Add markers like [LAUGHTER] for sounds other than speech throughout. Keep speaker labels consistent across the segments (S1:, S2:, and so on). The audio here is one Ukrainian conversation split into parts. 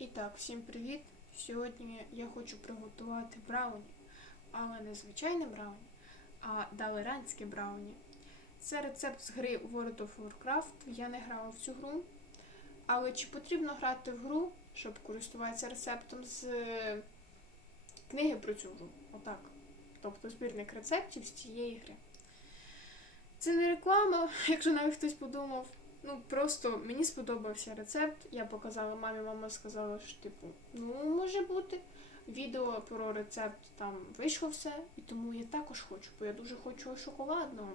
S1: І так, всім привіт! Сьогодні я хочу приготувати брауні, але не звичайне брауні, а далеранське брауні. Це рецепт з гри World of Warcraft. Я не грала в цю гру. Але чи потрібно грати в гру, щоб користуватися рецептом з е, книги про цю гру? Отак. Тобто збірник рецептів з цієї гри. Це не реклама, [LAUGHS] якщо навіть хтось подумав. Ну, просто мені сподобався рецепт. Я показала мамі, мама сказала, що типу, ну, може бути. Відео про рецепт там вийшло все, і тому я також хочу, бо я дуже хочу шоколадного.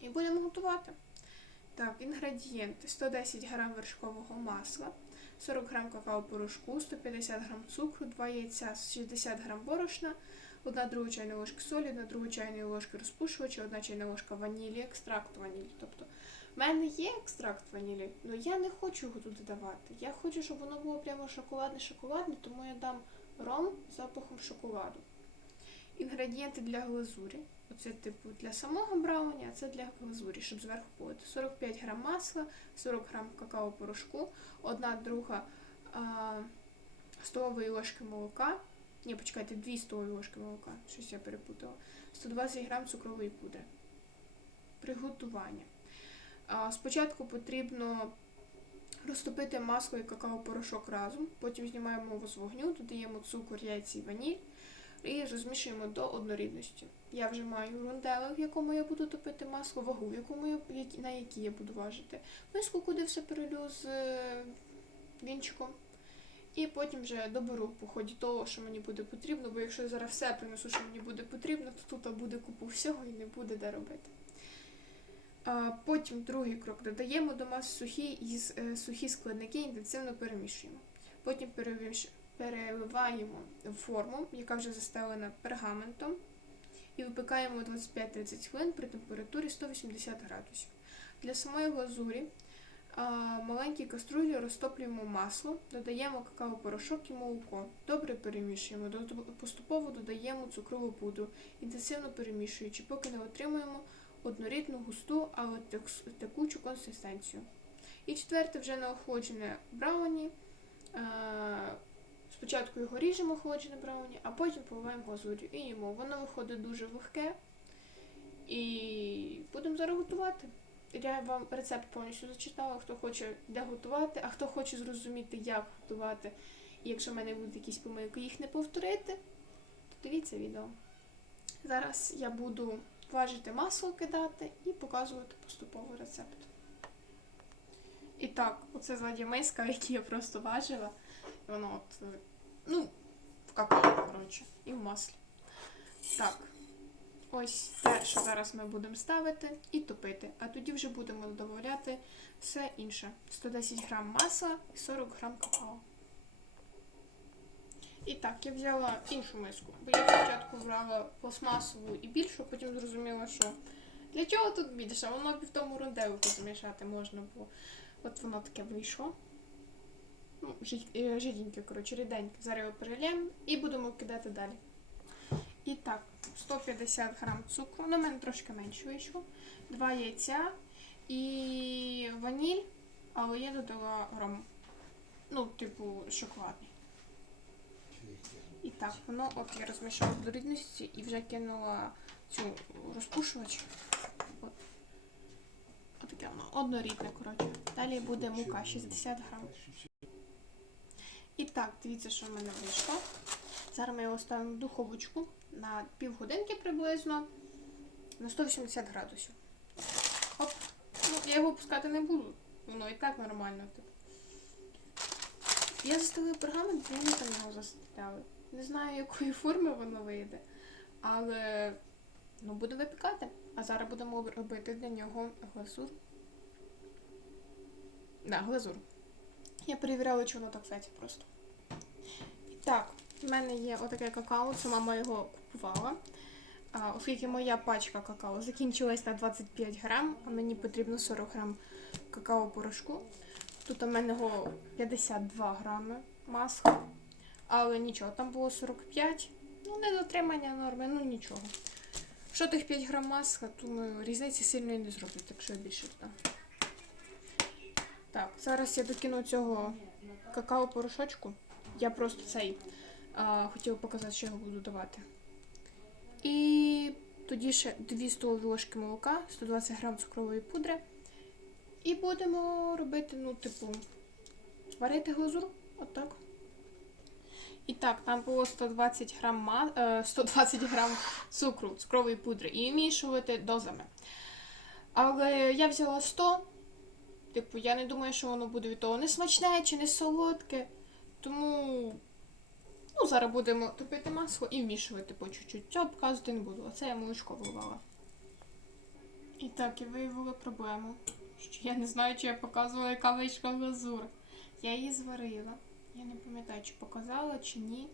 S1: І будемо готувати. Так, інгредієнти: 110 г вершкового масла, 40 г какао-порошку, 150 г цукру, 2 яйця, 60 г борошна, 1 друга чайна ложка солі, 1 друга чайної ложки розпушувача, 1 чайна ложка ванілі, екстракту ванілі. Тобто в мене є екстракт ванілі, але я не хочу його туди давати. Я хочу, щоб воно було прямо шоколадне-шоколадне, тому я дам ром з запахом шоколаду. Інгредієнти для глазурі. Оце типу для самого брауні, а це для глазурі, щоб зверху полити. 45 грам масла, 40 грам какао-порошку, 1 друга столової ложки молока. Ні, почекайте, 2 столові ложки молока, щось я перепутала. 120 грам цукрової пудри. Приготування. Спочатку потрібно розтопити масло і какао-порошок разом, потім знімаємо його з вогню, додаємо цукор, яйця і ваніль і розмішуємо до однорідності. Я вже маю рунделик, в якому я буду топити масло, вагу, в якому я, на якій я буду важити, миску, куди все перелю з е, вінчиком. І потім вже доберу по ході того, що мені буде потрібно, бо якщо я зараз все принесу, що мені буде потрібно, то тут буде купу всього і не буде де робити. Потім другий крок додаємо до маси сухі із е, сухі складники, інтенсивно перемішуємо. Потім переливаємо форму, яка вже застелена пергаментом, і випікаємо 25-30 хвилин при температурі 180 градусів. Для самої глазурі маленькій каструлі розтоплюємо масло, додаємо какао-порошок і молоко. Добре перемішуємо, поступово додаємо цукрову пудру, інтенсивно перемішуючи, поки не отримуємо однорідну густу, але текучу консистенцію. І четверте вже на охолоджене брауні. Спочатку його ріжемо охолоджене брауні, а потім поливаємо глазур'ю і їмо. Воно виходить дуже легке. І будемо зараз готувати. Я вам рецепт повністю зачитала, хто хоче де готувати, а хто хоче зрозуміти, як готувати. І якщо в мене будуть якісь помилки, їх не повторити, то дивіться відео. Зараз я буду важити масло кидати і показувати поступово рецепт. І так, оце ззаді миска, [LAUGHS] якій я просто важила. Воно от, ну, в какао, коротше, і в маслі. Так. Ось те, що зараз ми будемо ставити і топити. А тоді вже будемо додавати все інше. 110 грам масла і 40 грам какао. І так, я взяла іншу миску, бо я спочатку брала пластмасову і більшу, потім зрозуміла, що для чого тут більше? Воно в тому рунделику замішати можна було. От воно таке вийшло. Ну, е, жиденьке, коротше, ріденьке. Зараз його перельємо і будемо кидати далі. І так, 150 грам цукру, на мене трошки менше вийшло. Два яйця і ваніль, але я додала ром. Ну, типу, шоколадний. І так, воно от я розмішала до рідності і вже кинула цю розпушувач. От. Отаке воно однорідне, коротше. Далі буде мука 60 грам. І так, дивіться, що в мене вийшло. Зараз ми його ставимо в духовочку на півгодинки приблизно на 180 градусів. Оп. Ну, я його пускати не буду. Воно і так нормально. Типу. Я застелила пергамент, і вони там його застеляли. Не знаю, якої форми воно вийде. Але ну, буду випікати. А зараз будемо робити для нього глазур. Да, глазур. Я перевіряла, чи воно так феті просто. Так, в мене є отаке какао, це мама його купувала. Оскільки моя пачка какао закінчилась на 25 грам, а мені потрібно 40 грам какао-порошку. Тут у мене його 52 грами масла. Але нічого, там було 45. Ну, не дотримання норми, ну нічого. Що тих 5 грам масла, думаю, різниці сильної не зроблять, так що я більше додам. Так, зараз я докину цього какао-порошочку. Я просто цей а, хотіла показати, що я його буду давати. І тоді ще 2 столові ложки молока, 120 грам цукрової пудри. І будемо робити, ну, типу, варити глазур. Отак. І так, там було 120 грам, ма... е, 120 грам цукру, цукрової пудри і вмішувати дозами. Але я взяла 100. Типу, я не думаю, що воно буде від того не смачне чи не солодке. Тому ну, зараз будемо топити масло і вмішувати по чуть-чуть. Цього показувати не буду. Оце я молочко вливала. І так, я виявила проблему. Що я не знаю, чи я показувала, яка вийшла глазур. Я її зварила. Я не пам'ятаю, чи показала, чи ні.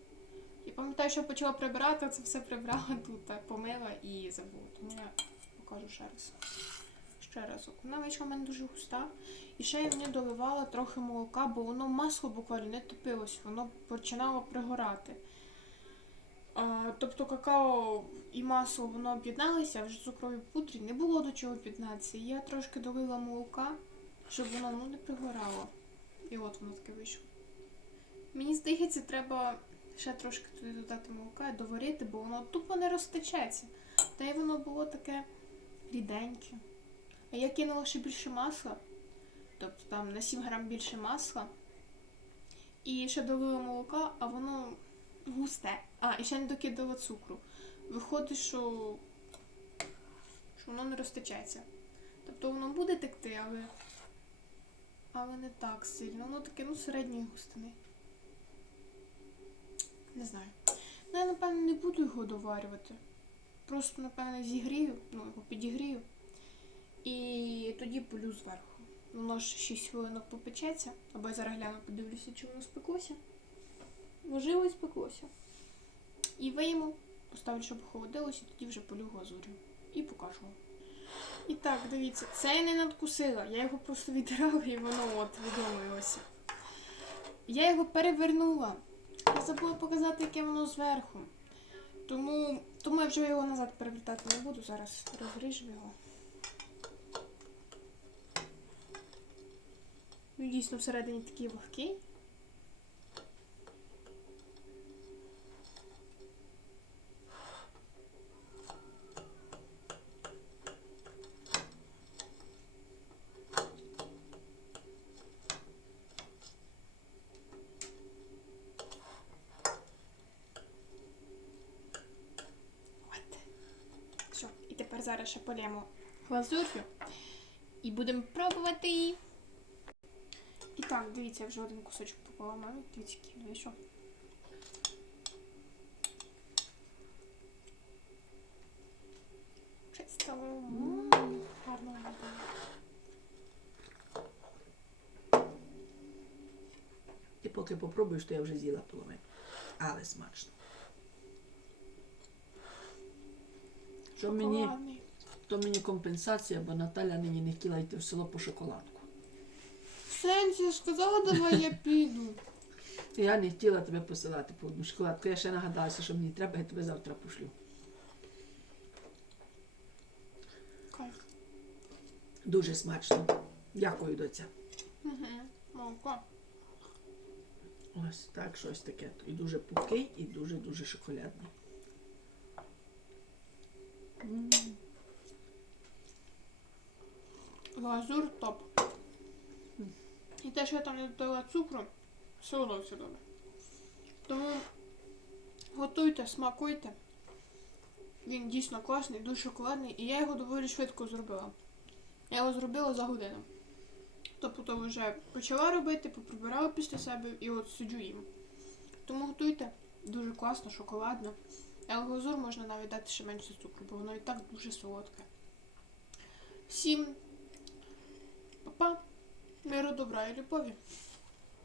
S1: Я пам'ятаю, що почала прибирати, це все прибрала тут, помила і забула. Тому я покажу ще раз. Ще разок. Вона вийшла в мене дуже густа. І ще я в неї доливала трохи молока, бо воно масло буквально не топилось, воно починало пригорати. А, тобто какао і масло воно об'єдналися, а вже цукровій пудрі не було до чого об'єднатися. Я трошки долила молока, щоб воно ну, не пригорало. І от воно таке вийшло. Мені здається, треба ще трошки туди додати молока і доварити, бо воно тупо не розтечеться. Та й воно було таке ріденьке. Я кинула ще більше масла, тобто там на 7 грам більше масла. І ще долила молока, а воно густе. А, і ще не докидала цукру. Виходить, що, що воно не розтечеться. Тобто воно буде текти, але, але не так сильно. Воно таке, ну, середньої густини. Не знаю. Ну, я, напевно, не буду його доварювати. Просто, напевно, зігрію, ну, його підігрію. І тоді полю зверху. Воно ж 6 хвилинок попечеться. Або я зараз гляну, подивлюся, чи воно спеклося. Можливо, і спеклося. І вийму, поставлю, щоб охолодилося, і тоді вже полю глазурю. І покажу. І так, дивіться, це я не надкусила. Я його просто відрала і воно от відомилося. Я його перевернула. Я забула показати, яке воно зверху. Тому, тому я вже його назад перевертати не буду. Зараз розріжу його. Дійсно всередині такий вогкий. Зараз ще полємо глазур'ю і будемо пробувати її. І так, дивіться, я вже один кусочок пополамаю. Дивіться, який він вийшов. Чисто. Гарно виглядає.
S2: Ти поки попробуєш, то я вже з'їла половину. Але смачно. То мені,
S1: Шоколадний.
S2: то мені компенсація, бо Наталя нині не хотіла йти в село по шоколадку.
S1: Сенсі, я ж сказала, давай я піду.
S2: Я не хотіла тебе посилати по одну шоколадку. Я ще нагадалася, що мені треба, я тебе завтра пошлю.
S1: Кайф.
S2: Дуже смачно. Дякую, доця.
S1: Угу. Молоко.
S2: Ось так, щось таке. І дуже пухкий, і дуже-дуже шоколадний.
S1: Глазур топ. І те, що я там не додала цукру, все одно все добре. Тому готуйте, смакуйте. Він дійсно класний, дуже шоколадний, і я його доволі швидко зробила. Я його зробила за годину. Тобто вже почала робити, поприбирала після себе і от сиджу їм. Тому готуйте, дуже класно, шоколадно. Але глазур можна навіть дати ще менше цукру, бо воно і так дуже солодке. Всім па-па, миру, добра і любові.